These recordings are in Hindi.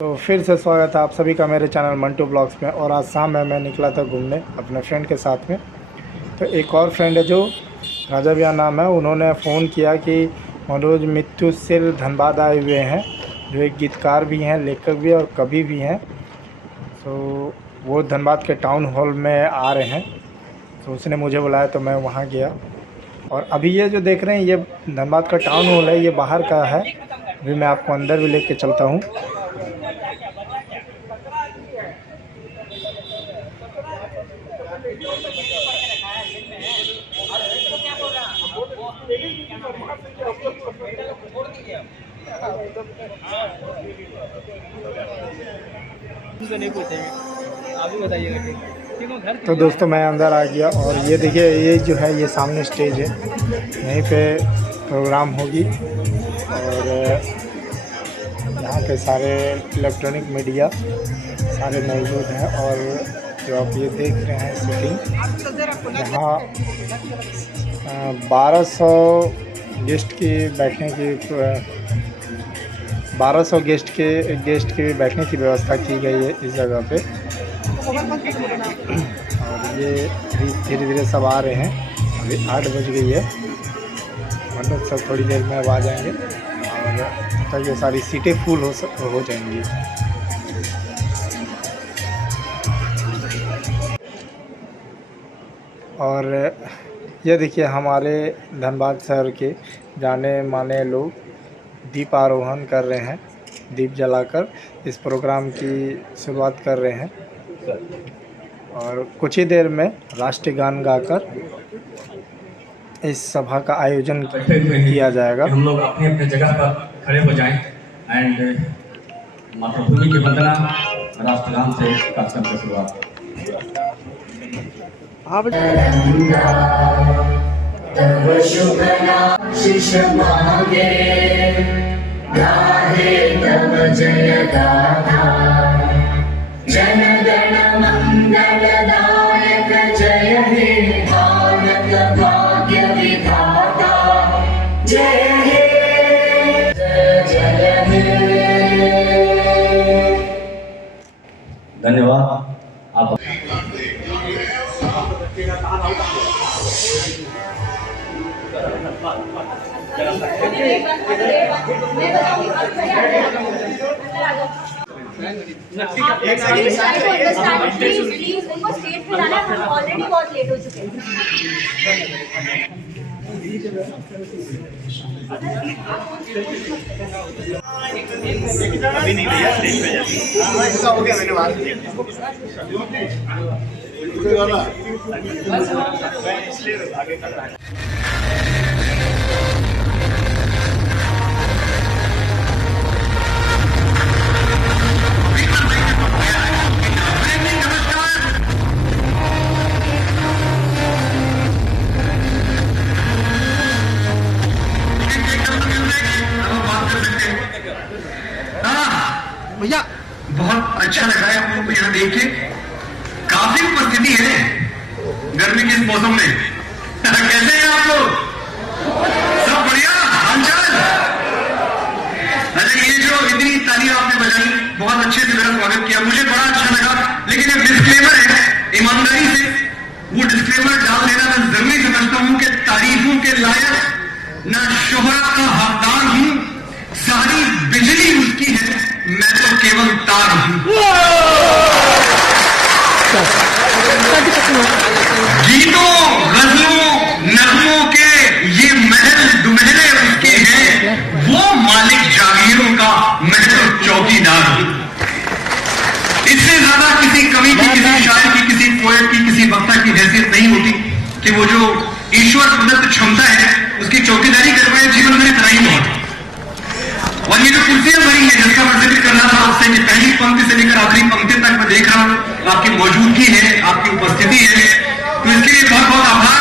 तो फिर से स्वागत है आप सभी का मेरे चैनल मंटू ब्लॉग्स में। और आज शाम में मैं निकला था घूमने अपने फ्रेंड के साथ में। तो एक और फ्रेंड है जो राजा भैया नाम है, उन्होंने फ़ोन किया कि मनोज मित्तू सिर धनबाद आए हुए हैं, जो एक गीतकार भी हैं, लेखक भी और कवि भी हैं। तो वो धनबाद के टाउन हॉल में आ रहे हैं, तो उसने मुझे बुलाया तो मैं वहाँ गया। और अभी ये जो देख रहे हैं ये धनबाद का टाउन हॉल है, ये बाहर का है। अभी मैं आपको अंदर भी लेके चलता हूँ। तो दोस्तों मैं अंदर आ गया और ये देखिए, ये जो है ये सामने स्टेज है, यहीं पे प्रोग्राम होगी। और यहाँ के सारे इलेक्ट्रॉनिक मीडिया सारे मौजूद हैं। और जो आप ये देख रहे हैं शूटिंग, यहाँ 1200 गेस्ट की बैठने की 1200 गेस्ट के बैठने की व्यवस्था की गई है इस जगह पे। और ये धीरे धीरे सब आ रहे हैं। अभी 8 बज गई है, मतलब सब थोड़ी देर में अब आ जाएंगे और तक ये सारी सीटें फुल हो जाएंगी। और ये देखिए हमारे धनबाद शहर के जाने माने लोग दीप आरोहण कर रहे हैं, दीप जलाकर इस प्रोग्राम की शुरुआत कर रहे हैं। और कुछ ही देर में राष्ट्रीय गान गाकर इस सभा का आयोजन किया जाएगा। हम लोग अपने अपने जगह पर खड़े हो जाएं एंड मातृभूमि की वंदना राष्ट्रगान से कार्यक्रम की शुरुआत। तव शुभ आशीष मांगे, गाहे तव जय गाथा। जन गण मंगलदायक जय हे भारत भाग्य विधाता। जय हे जय हे। धन्यवाद। आप प्लीज उनको स्टेज पे लाना, हम ऑलरेडी बहुत लेट हो चुके हैं। अभी नहीं भैया, स्टेज पे जाती हो गया, मैंने बात की। आगे कर रहा है। भैया बहुत अच्छा लगा है हम लोग को यहाँ देख के। काफी उपस्थिति है गर्मी के इस मौसम में। कैसे हैं आप लोग? सब बढ़िया हालचाल? अच्छा, ये जो इतनी तालियां आपने बजाई, बहुत अच्छे से मेरा स्वागत किया, मुझे बड़ा अच्छा लगा। लेकिन एक डिस्क्लेमर है, ईमानदारी से वो डिस्क्लेमर डाल देना मैं जरूरी समझता हूँ कि तारीफों के लायक न शोहरत का हकदार हूँ, सारी बिजली उसकी है, मैं तो केवल तार हूं। गीतों गजलों नगमों के ये महल दुमहले उसके हैं, वो मालिक जागीरों का मैं तो चौकीदार हूं। इससे ज्यादा किसी कवि की, किसी शायर की, किसी पोएट की, किसी वक्ता की हैसियत नहीं होती कि वो जो ईश्वर प्रदत्त क्षमता है उसकी चौकीदारी करवाए। जीवन में इतना ही बहुत। और ये जो कुर्सियां भरी है जिसका मैं जिक्र करना था उससे कि पहली पंक्ति से लेकर आखिरी पंक्ति तक मैं देख रहा हूं आपकी मौजूदगी है, आपकी उपस्थिति है, तो इसके लिए बहुत बहुत आभार।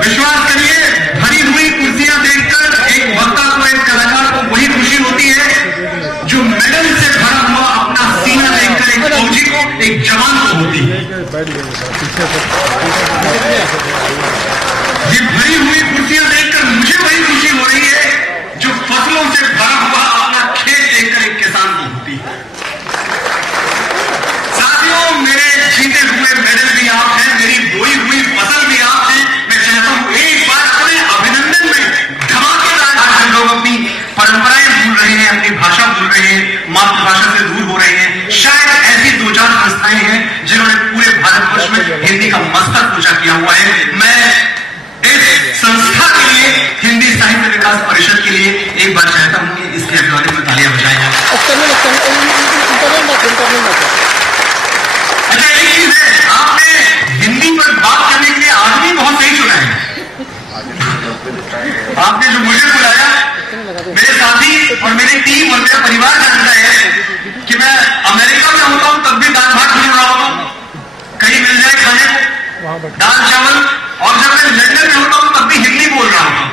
विश्वास करिए, भरी हुई कुर्सियां देखकर एक वक्ता को, एक कलाकार को वही खुशी होती है जो मेडल से भरा हुआ अपना सीना देखकर एक फौजी को, एक जवान को होती है। ये भरी हुई कुर्सियां देखकर मुझे वही खुशी हो रही है जो फसलों से भरा हुआ अपना खेत देखकर एक किसान को होती है। साथियों, मेरे जीते हुए मेडल भी आप हैं, मेरी बोई हुई फसल भी आप हैं। मैं चाहता हूं एक बार अपने अभिनंदन में धमाकेदार। आज हम लोग अपनी परंपराएं भूल रहे हैं, अपनी भाषा भूल रहे हैं, मातृभाषा से दूर हो रहे हैं। शायद ऐसी 2-4 संस्थाएं हैं जिन्होंने पूरे भारतवर्ष में हिंदी का मस्तक ऊंचा किया हुआ है। मैं इस संस्था के लिए, हिंदी साहित्य विकास परिषद के लिए एक बार चाहता हूं कि इसके अभिवादन में तालियां बजाई जाए। अच्छा, एक चीज है, आपने हिंदी पर बात करने के लिए आदमी बहुत सही चुना है। आपने जो मुझे बुलाया, मेरे साथी और मेरी टीम और मेरा परिवार जानता है कि मैं अमेरिका में होता हूं तब भी दाल भात खिला रहा होता हूं, कहीं मिल जाए खाने को दाल चावल, और जब मैं लंदन में होता हूं तब भी हिंदी बोल रहा होता हूं।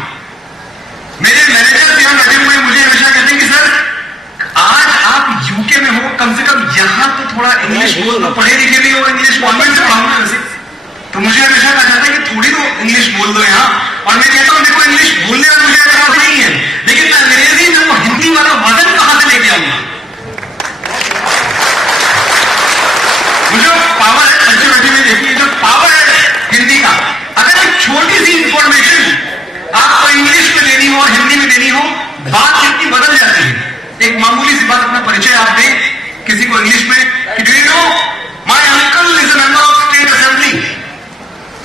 मेरे मैनेजर यहाँ बैठे हुए मुझे हमेशा कहते हैं कि सर, आज आप यूके में हो, कम से कम यहां तो थोड़ा इंग्लिश बोल दो, पढ़े लिखे भी हो, इंग्लिश कॉन्वेंट से पढ़ाऊंगा वैसे, तो मुझे हमेशा कहा जाता है कि थोड़ी तो इंग्लिश बोल दो यहाँ। और मैं कहता हूं देखो, इंग्लिश बोलने में मुझे एतराज नहीं है, लेकिन मैं अंग्रेजी में वो हिंदी वाला वजन कहां से लेके आऊंगा? मुझे पावर है, अच्छे बैठे में देखिए, जो पावर है हिंदी का, अगर एक छोटी सी इंफॉर्मेशन आपको इंग्लिश में देनी हो और हिंदी में देनी हो, बात कितनी बदल जाती है। एक मामूली सी बात, अपना परिचय आप दें किसी को इंग्लिश में कि do you know my uncle is a member of state assembly.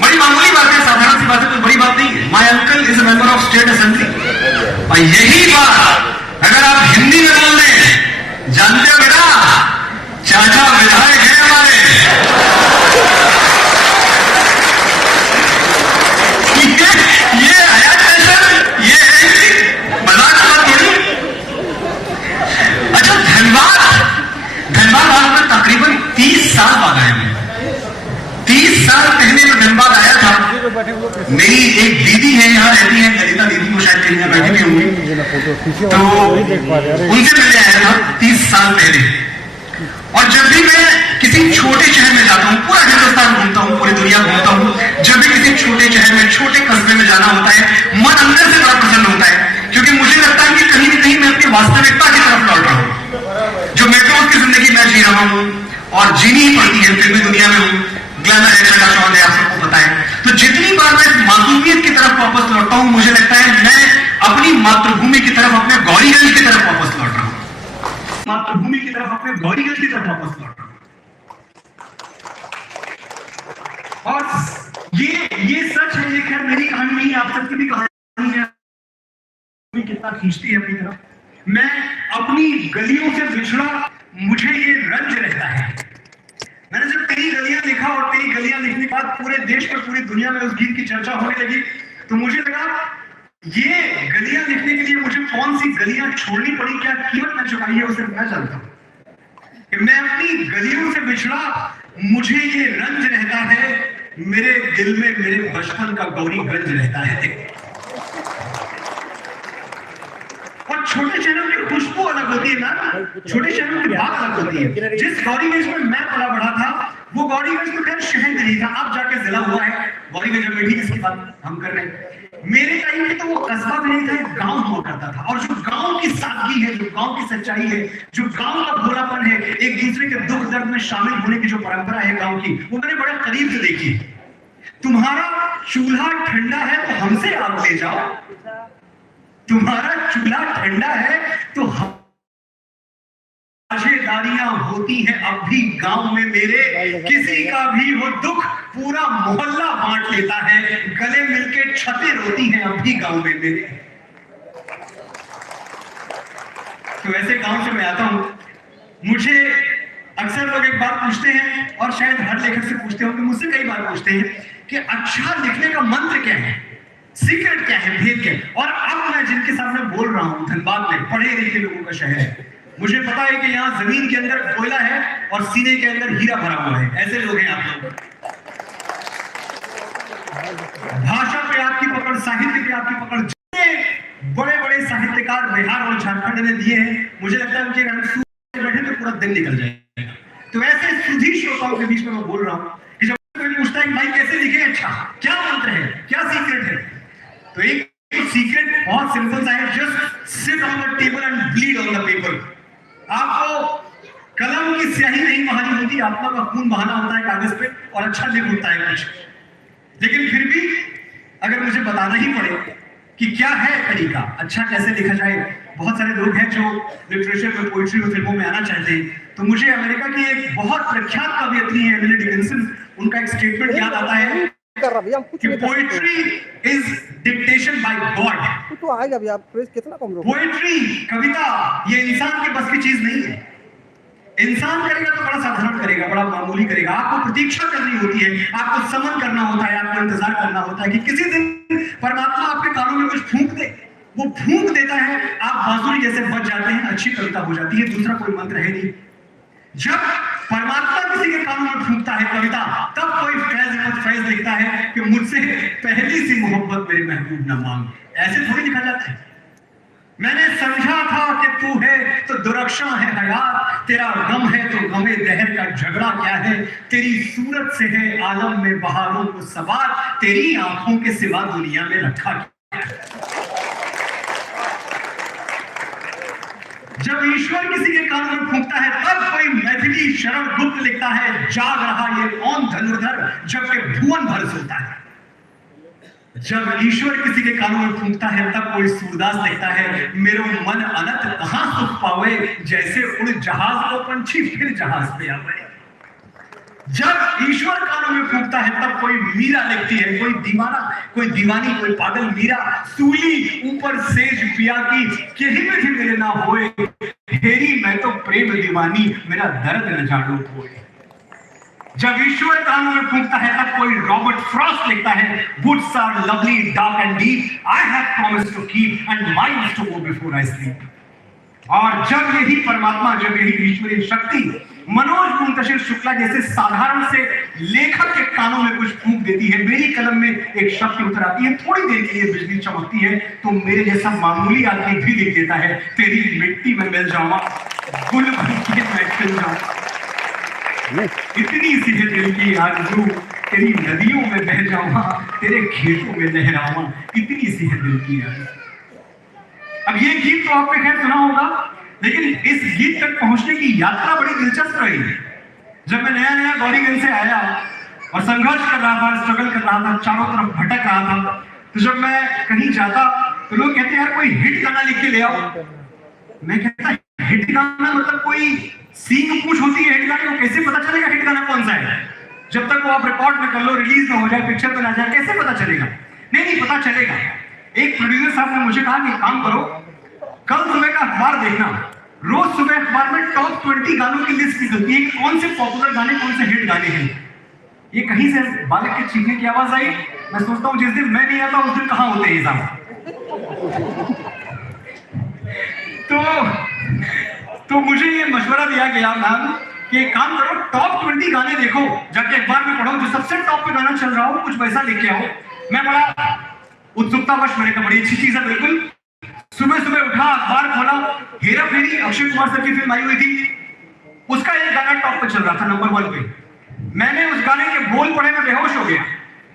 बड़ी मामूली बात है, साधारण सी बात है, कोई बड़ी बात नहीं है। My uncle is a member of state assembly. और यही बात अगर आप हिंदी में बोल दें, जानते हो बेटा, चाचा विधायक है हमारे। ये आया टेंशन, ये मजाक मत करो। अच्छा, धनबाद हाल में तकरीबन 30 साल बाद आया मैं। 30 साल पहले मैं धनबाद आया था। मेरी एक दीदी है, यहाँ रहती है, ललिता दीदी, वो शायद कहीं बैठी भी होंगी, तो उनसे मिलने आया था 30 साल पहले। और जब भी मैं किसी छोटे शहर में जाता हूँ, पूरा हिंदुस्तान घूमता हूँ, पूरी दुनिया घूमता हूँ, जब भी किसी छोटे शहर में, छोटे कस्बे में जाना होता है, मन अंदर से बड़ा प्रसन्न होता है, क्योंकि मुझे लगता है कि कहीं न कहीं मैं अपनी वास्तविकता की तरफ लौट रहा हूँ। जो मेट्रो की जिंदगी मैं जी रहा हूँ और जीनी ही पड़ती है, फिल्मी दुनिया में हूँ, ग्लैमर है, चकाचौंध है, आप सबको पता है। तो जितनी बार मैं मासूमियत की तरफ वापस लौटता हूँ, मुझे लगता है मैं अपनी मातृभूमि की तरफ, अपने गौरीगंज की तरफ वापस लौट रहा हूँ, मातृभूमि की तरफ, अपने गौरीगंज की तरफ वापस लौट रहा हूँ। और ये सच है, ये खैर मेरी कहानी नहीं, आप सबकी भी कहानी है, कितना खींचती है अपनी तरफ। मैं अपनी गलियों से बिछड़ा, मुझे ये रंज रहता है। मैंने जब तेरी गलियां लिखा और तेरी गलियां लिखने के बाद पूरे देश पर, पूरी दुनिया में उस गीत की चर्चा होने लगी, तो मुझे लगा ये गलियां लिखने के लिए मुझे कौन सी गलियां छोड़नी पड़ी, क्या कीमत मैं चुकाई है, उसे मैं जानता हूं। मैं अपनी गलियों से बिछड़ा, मुझे ये रंज रहता है, मेरे दिल में मेरे बचपन का गौरीगंज रहता है। और छोटे शहरों की खुशबू अलग होती है ना, छोटे शहरों की बात अलग होती है। जिस गौरीगंज में मैं पला बढ़ा था, वो गौरीगंज तो खैर शहर नहीं था, अब जाके जिला हुआ है गौरीगंज अमेठी, जिसकी बात हम कर रहे हैं। मेरे टाइम में तो वो कस्बा भी नहीं था, एक गांव हुआ करता था। और जो गांव की सादगी है, जो गांव की सच्चाई है, जो गांव का भोलापन है, एक दूसरे के दुख दर्द में शामिल होने की जो परंपरा है गांव की, वो मैंने बड़े करीब से देखी। तुम्हारा चूल्हा ठंडा है तो हमसे आग ले जाओ, तुम्हारा चूल्हा ठंडा है तो साझेदारियां होती हैं अब भी गांव में मेरे, किसी का भी हो दुख पूरा मोहल्ला बांट लेता है, गले मिलके छतें रोती हैं अब भी गांव में मेरे। तो ऐसे गांव से मैं आता हूं। मुझे अक्सर लोग एक बात पूछते हैं, और शायद हर लेखक से पूछते होंगे, मुझसे कई बार पूछते हैं कि अच्छा लिखने का मंत्र क्या है, सीक्रेट क्या है, भेद क्या है। और अब मैं जिनके सामने बोल रहा हूं, धनबाद में पढ़े लिखे लोगों का शहर है, मुझे पता है कि यहाँ जमीन के अंदर कोयला है और सीने के अंदर हीरा भरा हुआ है। ऐसे लोग हैं आप लोग। भाषा पे आपकी पकड़, साहित्य पे आपकी पकड़, जितने बड़े बड़े साहित्यकार बिहार और झारखंड ने दिए हैं, मुझे लगता है उनके बैठे तो पूरा दिन निकल जाएगा। तो ऐसे सुधी श्रोताओं के बीच में मैं बोल रहा हूँ कि जब कोई पूछता है भाई कैसे लिखे, अच्छा क्या मंत्र है, क्या सीक्रेट है, तो एक सीक्रेट बहुत सिंपल सा है, just sit on the table and bleed on the paper. आपको कलम की स्याही नहीं बहानी होती, आत्मा का खून बहाना होता है कागज पे और अच्छा लिख होता है कुछ। लेकिन फिर भी अगर मुझे बताना ही पड़े कि क्या है तरीका, अच्छा कैसे लिखा जाए, बहुत सारे लोग हैं जो लिटरेचर में, पोइट्री और फिल्मों में आना चाहते हैं, तो मुझे अमेरिका की एक बहुत प्रख्यात कवयित्री है एमिली डिकिंसन, उनका एक स्टेटमेंट याद आता है कि poetry is dictation by God. तो आएगा अभी, आप प्रेस कितना कम लोग। पोइट्री, कविता, ये इंसान के बस की चीज नहीं है। इंसान करेगा तो बड़ा साधारण करेगा, बड़ा मामूली करेगा। आपको प्रतीक्षा करनी होती है, आपको समन करना होता है, आपको इंतजार करना होता है कि किसी दिन परमात्मा आपके कानों में कुछ फूंक दे। वो फूंक देता है, आप बांसुरी जैसे बज जाते हैं, अच्छी कविता हो जाती है, दूसरा कोई मंत्र है नहीं। जब परमात्मा किसी के कानों में फूंकता है कविता, तब कोई फैज लिखता है कि मुझसे पहली सी मोहब्बत मेरे महबूब न मांग। ऐसे थोड़ी लिखा जाता है। मैंने समझा था कि तू है तो दुरक्षा है हयात, तेरा गम है तो गमे दहर का झगड़ा क्या है, तेरी सूरत से है आलम में बहारों को सवार, तेरी आंखों के सिवा दुनिया में रखा क्या है। जब ईश्वर किसी के कानों में फूंकता है, तब कोई मैथिली शरण गुप्त लिखता है, जाग रहा ये कौन धनुर्धर जबकि भुवन भर सोता है। जब ईश्वर किसी के कानों में फूंकता है, तब कोई सूरदास लिखता है, मेरो मन अनंत कहां सुख पावे, जैसे उड़ जहाज को पंछी फिर जहाज पे आवे। जब ईश्वर कानों में फूंकता है, तब कोई मीरा लिखती है, कोई दीवाना, कोई दीवानी, कोई पागल मीरा, सूली ऊपर सेज पिया की, कहीं में भी मेरे ना होए, हेरी मैं तो प्रेम दीवानी, मेरा दर्द न जानो कोई। जब ईश्वर कानों में फूंकता है, तब कोई रॉबर्ट फ्रॉस्ट लिखता है, woods are lovely, dark and deep, I have promised to keep and mine is to go before I sleep। और जब यही परमात्मा, जब यही ईश्वरीय शक्ति मनोज मुंतशिर शुक्ला जैसे साधारण से लेखक के कानों में कुछ फूंक देती है, मेरी कलम में एक शब्द उतर आती है, थोड़ी देर के लिए बिजली चमकती है, तो मेरे जैसा मामूली आदमी भी लिख देता है, तेरी मिट्टी में मिल जाऊंगा, गुल बन के मैं खिल जाऊंगा, इतनी सी है दिल की आरज़ू, तेरी नदियों में बह जाऊंगा, तेरे खेतों में लहराऊंगा, इतनी सी है दिल की आरज़ू। अब ये गीत तो आपने खैर सुना होगा, लेकिन इस गीत तक पहुंचने की यात्रा बड़ी दिलचस्प रही। जब मैं नया नया गौरीगंज से आया और संघर्ष कर रहा था, स्ट्रगल कर रहा था, चारों तरफ भटक रहा था, तो जब मैं कहीं जाता तो लोग कहते यार कोई हिट गाना लिख के ले आओ। मैं कहता हिट गाना मतलब कोई सींग पूछ होती है हिट गाने को, कैसे पता चलेगा हिट गाना कौन सा है? जब तक वो आप रिकॉर्ड में कर लो, रिलीज ना हो जाए, पिक्चर पे ना जाए, कैसे पता चलेगा? नहीं पता चलेगा। एक प्रोड्यूसर साहब ने मुझे कहा कि काम करो, कल सुबह का अखबार देखना, रोज सुबह अखबार में टॉप 20 गानों की लिस्ट निकलती है कि कौन से पॉपुलर गाने, कौन से हिट गाने हैं। ये कहीं से बालक के चीखने की आवाज आई। मैं सोचता हूँ जिस दिन मैं नहीं आता उस दिन कहाँ होते हैं साहब। तो मुझे ये मशवरा दिया गया मैम कि एक काम करो, टॉप 20 गाने देखो, जाके अखबार में पढ़ो, जो सबसे टॉप पे गाना चल रहा हो कुछ वैसा लेके आओ। मैं बड़ा उत्सुकतावश, मैंने कहा बड़ी अच्छी चीज है, बिल्कुल। सुबह सुबह उठा, अखबार खोला, हेरा फेरी अक्षय कुमार सर की फिल्म आई हुई थी, उसका एक गाना टॉप पे चल रहा था, नंबर 1 पे। मैंने उस गाने के बोल पढ़े, मैं बेहोश हो गया।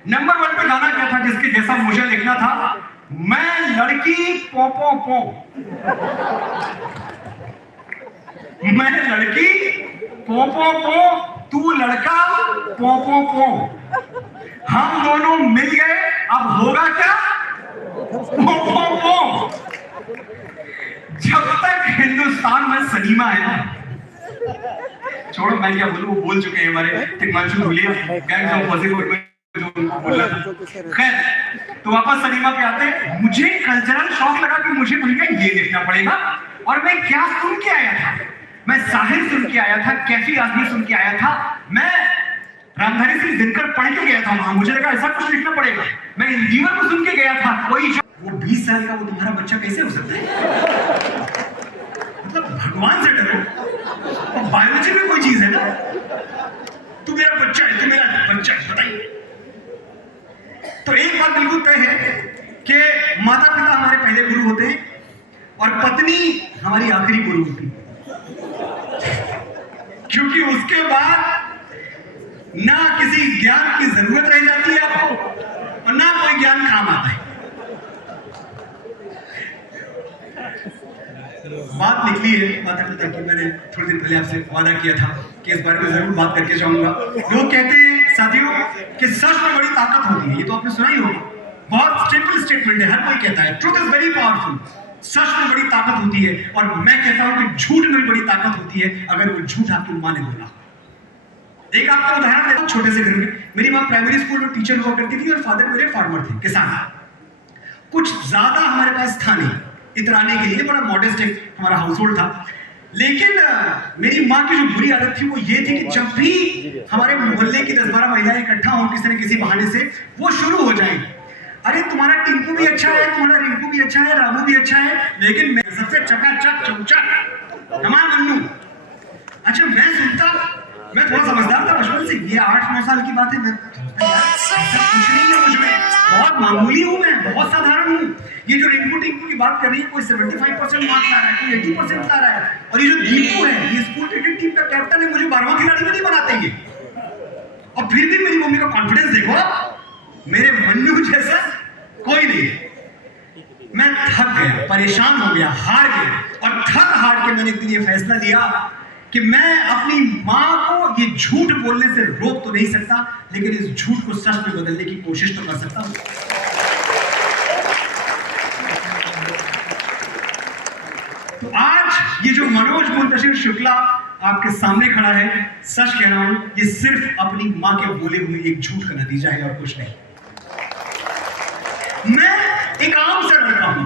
नंबर 1 पे गाना क्या था जिसके जैसा मुझे लिखना था? मैं लड़की पो पो पो, मैं लड़की पो पो पो, तू लड़का पो पो पो, हम दोनों मिल गए, अब होगा क्या? पो पो पो। जब तक हिंदुस्तान में सनीमा है ना, छोड़ो मैं क्या बोलूं, वो बोल चुके हैं हमारे तिग्मांशु धूलिया, गैंग्स ऑफ वासेपुर में जो बोल रहा था। खैर, तो वापस सनीमा पे आते, मुझे कल्चरल शौक लगा कि मुझे भूलिका ये देखना पड़ेगा। और मैं क्या सुन के आया था? मैं साहिर सुन के आया था, कैफी आदमी सुन के आया था, मैं रामधारी सिंह दिनकर पढ़ के गया था वहां। मुझे लगा ऐसा कुछ लिखना पड़ेगा। मैं इंजीनियर को सुन के गया था, कोई वो 20 साल का वो तुम्हारा बच्चा कैसे हो सकता है? मतलब भगवान से डरो, बायोलॉजी में कोई चीज है ना, तू मेरा बच्चा है, तू मेरा बच्चा है, बताइए। तो एक बात बिल्कुल तय है कि माता पिता हमारे पहले गुरु होते हैं और पत्नी हमारी आखिरी गुरु होती है, क्योंकि उसके बाद ना किसी ज्ञान की जरूरत रह जाती है आपको और ना कोई ज्ञान काम आता है। बात निकली है माता पिता की। मैंने थोड़ी देर पहले आपसे वादा किया था कि इस बारे में जरूर बात करके जाऊंगा। लोग कहते हैं साथियों कि सच में बड़ी ताकत होती है, ये तो आपने सुना ही होगा, बहुत सिंपल स्टेटमेंट है, हर कोई कहता है ट्रूथ इज वेरी पावरफुल, सच में बड़ी ताकत होती है। और मैं कहता हूं कि झूठ में भी बड़ी ताकत होती है अगर वो झूठ आपकी मां ने बोला। एक आपको उदाहरण देता हूं, छोटे से घर में मेरी मां प्राइमरी स्कूल में टीचर हुआ करती थी और फादर मेरे फार्मर थे, किसान। कुछ ज्यादा हमारे पास था नहीं इतराने के लिए, बड़ा मॉडेस्ट एक हमारा हाउस होल्ड था। लेकिन मेरी माँ की जो बुरी आदत थी वो ये थी कि जब भी हमारे मोहल्ले की 10-12 महिलाएं इकट्ठा हो किसी न किसी बहाने से, वो शुरू हो जाए, अरे तुम्हारा टिंकू भी अच्छा है, तुम्हारा रिंकू भी अच्छा है, रामू भी अच्छा है, लेकिन मैं सबसे चकाचक चमचक हमारा मन्नू। अच्छा मैं सुनता, मैं थोड़ा समझदार था बचपन से, ये 8-9 साल की बात है, मैं ऐसा कुछ नहीं है मुझ में, बहुत मामूली हूँ मैं, बहुत साधारण हूँ। ये जो रिंकू टिंकू की बात कर रही है, कोई 75% मार्क्स ला रहा है, कोई 80% ला रहा है, और ये जो दीपू है, ये स्कूल क्रिकेट टीम का कैप्टन है, मुझे 12वां खिलाड़ी भी नहीं बनाते ये। और फिर भी मेरी मम्मी का कॉन्फिडेंस देखो, मेरे मन्नू जैसा कोई नहीं। मैं थक गया, परेशान हो गया, हार गया, और थक हार के मैंने एक दिन ये फैसला लिया कि मैं अपनी माँ को ये झूठ बोलने से रोक तो नहीं सकता, लेकिन इस झूठ को सच में बदलने की कोशिश तो कर सकता हूं। तो आज ये जो मनोज मुंतशिर शुक्ला आपके सामने खड़ा है, सच कह रहा हूं, ये सिर्फ अपनी माँ के बोले हुए एक झूठ का नतीजा है और कुछ नहीं। मैं एक आम सा लड़का हूं,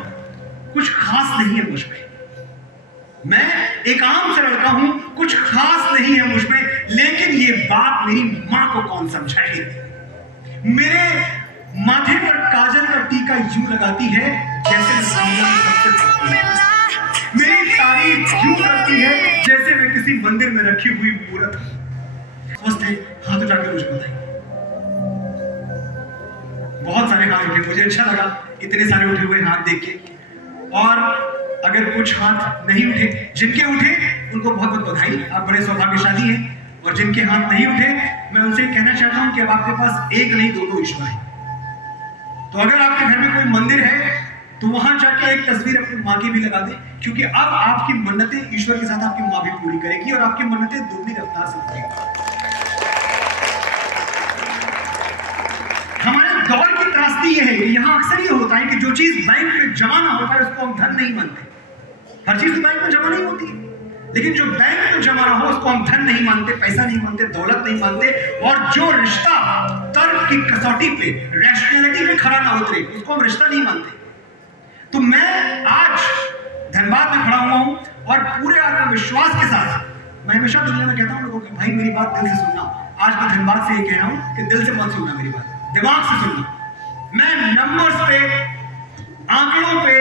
कुछ खास नहीं है मुझ में। मैं एक आम सा लड़का हूं, कुछ खास नहीं है मुझ में, लेकिन ये बात मेरी मां को कौन समझाएगी। मेरे माथे पर काजल का टीका यूं लगाती है जैसे मैं दुनिया में सबसे बड़ा हूं। मेरी तारीफ यूं करती है जैसे मैं किसी मंदिर में रखी हुई मूर्त हूं। स्वस्थ है, हाथ उठा के मुझे बताइए। बहुत सारे हाथ उठे, मुझे अच्छा लगा इतने सारे उठे हुए हाथ देख के। और अगर कुछ हाथ नहीं उठे, जिनके उठे उनको बहुत बहुत बधाई, आप बड़े सौभाग्यशाली हैं। और जिनके हाथ नहीं उठे, मैं उनसे कहना चाहता हूं कि अब आपके पास एक नहीं 2 ईश्वर है। तो अगर आपके घर में कोई मंदिर है तो वहां जाके एक तस्वीर अपनी माँ की भी लगा दे, क्योंकि अब आपकी मन्नतें ईश्वर के साथ आपकी माँ भी पूरी करेगी और आपकी मन्नतें दुगनी रफ्तार से पूरी। हमारे दौर की त्रासदी ये है कि यहाँ अक्सर ये होता है कि जो चीज बैंक में जमा ना होता है उसको हम धन नहीं मानते। हर चीज तो बैंक में जमा नहीं होती है, लेकिन जो बैंक में जमा ना हो उसको हम धन नहीं मानते, पैसा नहीं मानते, दौलत नहीं मानते। और जो रिश्ता तर्क की कसौटी पे, रैशनैलिटी पे खड़ा ना उतरे, उसको हम रिश्ता नहीं मानते। तो मैं आज धनबाद में खड़ा हुआ हूं और पूरे आत्मविश्वास के साथ मैं हमेशा दुनिया में कहता हूं लोगों को, भाई मेरी बात दिल से सुनना। आज मैं धनबाद से ये कह रहा हूं कि दिल से मत सुनना मेरी बात, दिमाग से सुनना। मैं नंबर्स पे, आंकड़ों पे,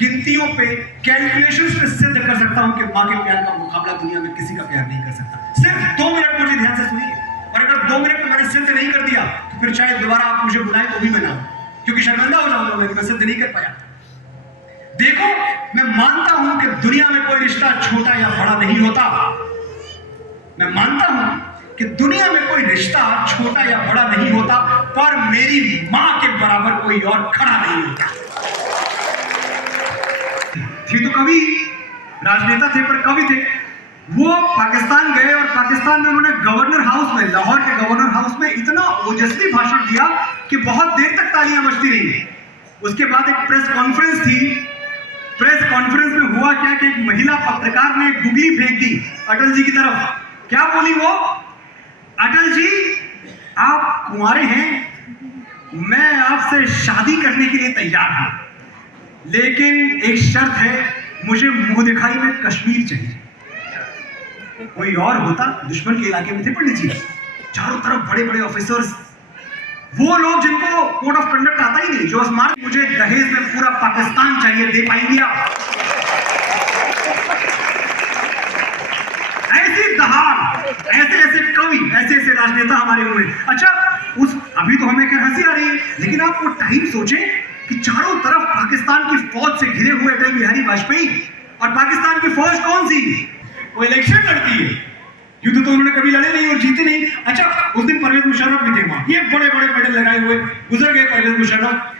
गिनतियों पे, कैलकुलेशंस पे सिद्ध कर सकता हूं कि मां के प्यार का मुकाबला दुनिया में किसी का प्यार नहीं कर सकता। सिर्फ 2 मिनट मुझे ध्यान से सुनिए, और अगर 2 मिनट में मैंने सिद्ध नहीं कर दिया तो फिर शायद दोबारा आप मुझे बुलाएं तो भी मैं ना आऊं, क्योंकि शर्मिंदा हो जाऊंगा मैं कि मैं सिद्ध नहीं कर पाया। देखो, मैं मानता हूं कि दुनिया में कोई रिश्ता छोटा या बड़ा नहीं होता। मैं मानता हूं कि दुनिया में कोई रिश्ता छोटा या बड़ा नहीं होता, पर मेरी मां के बराबर कोई और खड़ा नहीं होता। थी तो कवि, राजनेता थे पर कवि थे। वो पाकिस्तान गए और पाकिस्तान में उन्होंने गवर्नर हाउस में, लाहौर के गवर्नर हाउस में इतना ओजस्वी भाषण दिया कि बहुत देर तक तालियां बजती रही। उसके बाद एक प्रेस कॉन्फ्रेंस थी। प्रेस कॉन्फ्रेंस में हुआ क्या कि एक महिला पत्रकार ने गुगली फेंक दी अटल जी की तरफ। क्या बोली वो? अटल जी, आप कुंवारे हैं, मैं आपसे शादी करने के लिए तैयार हूं, लेकिन एक शर्त है, मुझे मुंह दिखाई में कश्मीर चाहिए। कोई और होता, दुश्मन के इलाके में थे पंडित जी, चारों तरफ बड़े बड़े ऑफिसर्स, वो लोग जिनको कोड ऑफ कंडक्ट आता ही नहीं, जो स्मार्ट, मुझे दहेज में पूरा पाकिस्तान चाहिए, दे पाएंगे आप? ऐसी दहाड़, ऐसे ऐसे कवि, ऐसे ऐसे राजनेता हमारे हुए। अच्छा, उस अभी तो हमें हंसी आ रही है, लेकिन आप वो टाइम सोचें कि चारों तरफ पाकिस्तान की फौज से घिरे हुए अटल बिहारी वाजपेयी, और पाकिस्तान की फौज कौन सी? वो इलेक्शन लड़ती है। युद्ध तो उन्होंने कभी लड़े नहीं और जीते नहीं। अच्छा, उस दिन परवेज मुशर्रफ भी थे वहां, ये बड़े बड़े मेडल लगाए हुए गुजर गए परवेज मुशर्रफ।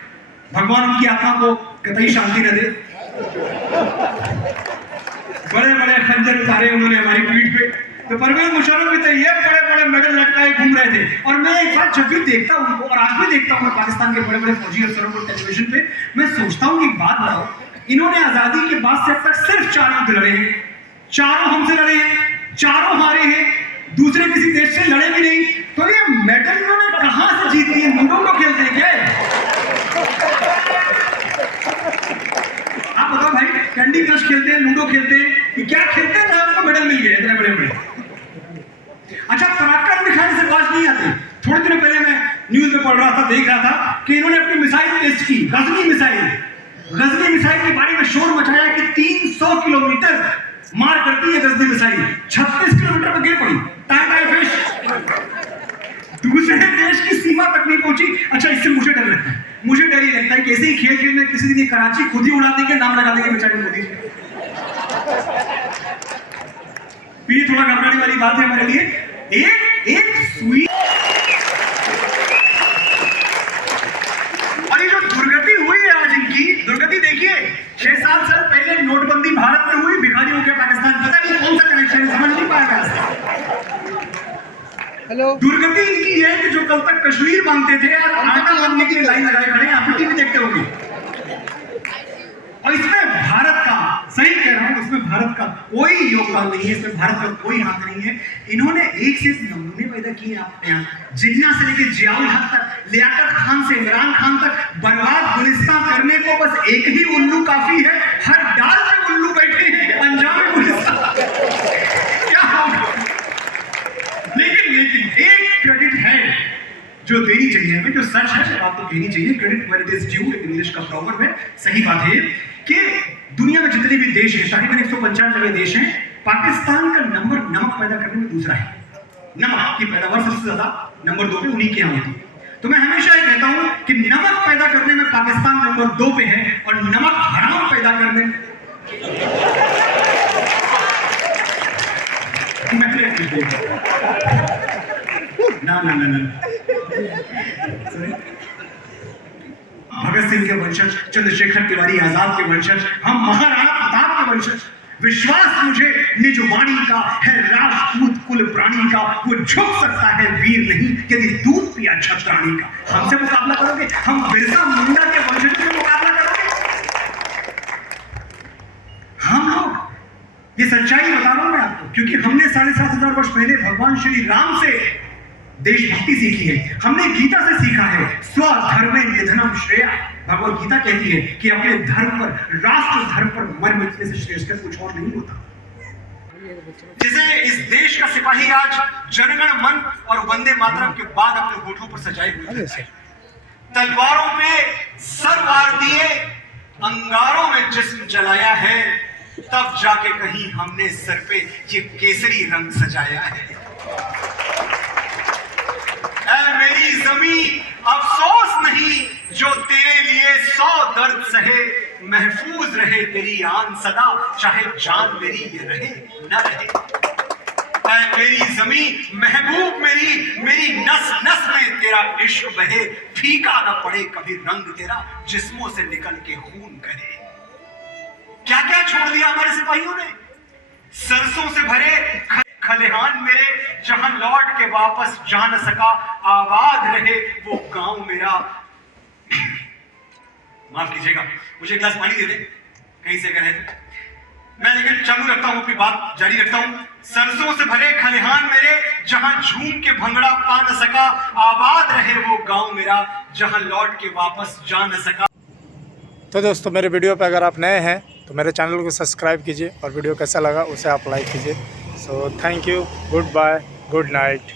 भगवान उनकी आत्मा को कतई शांति न दे। बड़े बड़े खंजर उतारे उन्होंने हमारी पीठ पे। तो परवेज मुशर्रफ भी तो ये बड़े बड़े मेडल लटकाए घूम रहे थे। और मैं एक बार जब भी देखता हूँ उनको, और आज भी देखता हूँ पाकिस्तान के बड़े बड़े फौजी अफसरों को टेलीविजन पे, मैं सोचता हूँ कि एक बात बताओ, इन्होंने आजादी के बाद से अब तक सिर्फ 4 युद्ध लड़े हैं, चारों हमसे लड़े हैं, चारों हारे हैं, दूसरे किसी देश से लड़े भी नहीं। तो ये मेडल इन्होंने कहां से जीत लिए? लूडो को खेलते हैं क्या? आप बताओ भाई, कैंडी क्रश खेलते हैं, लूडो खेलते हैं, ये क्या खेलते हैं? आपको मेडल मिल गए इतने बड़े बड़े। अच्छा, पराक्रम दिखाने से बात नहीं आती। थोड़े दिनों पहले मैं न्यूज में पढ़ रहा था, देख रहा था कि इन्होंने अपनी मिसाइल टेस्ट की, गजनी मिसाइल के बारे में शोर मचाया कि 300 किलोमीटर मार करती है गजनी मिसाइल, 36 किलोमीटर पर गिर पड़ी, टाई फिश, दूसरे देश की सीमा तक नहीं पहुंची। अच्छा, इससे मुझे डर लगता है, मुझे डर ही लगता है कि ऐसे ही खेल खेल में किसी दिन ये कराची खुद ही उड़ा देंगे, नाम लगा देंगे बेचारे मोदी जी। ये थोड़ा घबराने वाली बात है हमारे लिए। एक सुई, और ये जो दुर्गति हुई है आज, इनकी दुर्गति देखिए। 6-7 साल पहले नोटबंदी भारत में हुई, भिखारी हो गया पाकिस्तान, पता नहीं कौन सा कनेक्शन है, समझ नहीं पाया मैं। हेलो, दुर्गति इनकी है कि जो कल तक कश्मीर मांगते थे आज आटा मांगने के लिए लाइन लगाए खड़े हैं। आप टीवी देखते होंगे। और इसमें भारत का, सही कह रहा हूं, इसमें भारत का कोई योगदान नहीं है, इसमें भारत का कोई हाथ नहीं है। इन्होंने एक से एक नमूने पैदा किए आपके यहाँ, जिन्ना से लेकर जियाउल हक तक, लियाकत खान से इमरान खान तक, बर्बाद गुलिस्तान करने को बस एक ही उल्लू काफी है। हर डाल में उल्लू बैठे हैं, अंजाम गुलिस्तान क्या होगा? लेकिन एक क्रेडिट है जो देनी चाहिए हमें, जो सच है वो बात तो कहनी चाहिए। Credit where it is due, एक इंग्लिश का प्रॉवर्ब है। सही बात है कि दुनिया में जितने भी देश हैं, तकरीबन 195 देश हैं, पाकिस्तान का नंबर नमक पैदा करने में दूसरा है। नमक की पैदावार सबसे ज्यादा नंबर 2 पे उन्हीं के यहाँ होती है। तो मैं हमेशा ये कहता हूं कि नमक पैदा करने में पाकिस्तान नंबर 2 पे है, और नमक हराम पैदा करने में ना भगत सिंह के वंशज, चंद्रशेखर तिवारी आजाद के वंशज, हम महाराणा प्रताप के वंशज। विश्वास मुझे निज वाणी का है, राजपूत कुल प्राणी का, वो झुक सकता है वीर नहीं यदि दूध पिया छत्राणी का। हमसे मुकाबला करोगे? हम बिरसा मुंडा के वंशज से मुकाबला करोगे? हम लोग, ये सच्चाई बता रहा हूं मैं आपको, क्योंकि हमने 7,500 वर्ष पहले भगवान श्री राम से देशभक्ति सीखी है, हमने गीता से सीखा है, स्वधर्मे निधनम श्रेया। भगवत गीता कहती है कि अपने धर्म पर, राष्ट्र धर्म पर मर मिटने से श्रेष्ठ कुछ और नहीं होता। जिसे इस देश का सिपाही आज जनगण मन और वंदे मातरम के बाद अपने होठों पर सजाए हुए हैं, तलवारों पे सर वार दिए, अंगारों में जिस्म जलाया है, तब जाके कहीं हमने सर पे ये केसरी रंग सजाया है। ऐ मेरी जमीन अफसोस नहीं जो तेरे लिए 100 दर्द सहे, महफूज रहे तेरी आन सदा, चाहे जान मेरी ये रहे न रहे। ऐ मेरी जमीन महबूब मेरी नस नस में तेरा इश्क बहे, फीका न पड़े कभी रंग तेरा, जिस्मों से निकल के खून कहे। क्या क्या छोड़ दिया हमारे सिपाहियों ने? सरसों से भरे खलिहान मेरे, जहां लौट के वापस जा न सका, आबाद रहे वो गांव मेरा। माफ कीजिएगा, मुझे एक गिलास पानी दे दे कहीं से अगर है तो। मैं लेकिन चालू रखता हूं, अपनी बात जारी रखता हूं। सरसों से भरे खलिहान मेरे, जहां झूम के भंगड़ा पा न सका, आबाद रहे वो गांव मेरा, जहां लौट के वापस जा न सका। तो दोस्तों, मेरे वीडियो पे अगर आप नए हैं तो मेरे चैनल को सब्सक्राइब कीजिए, और वीडियो कैसा लगा उसे आप लाइक कीजिए। So thank you, goodbye, good night.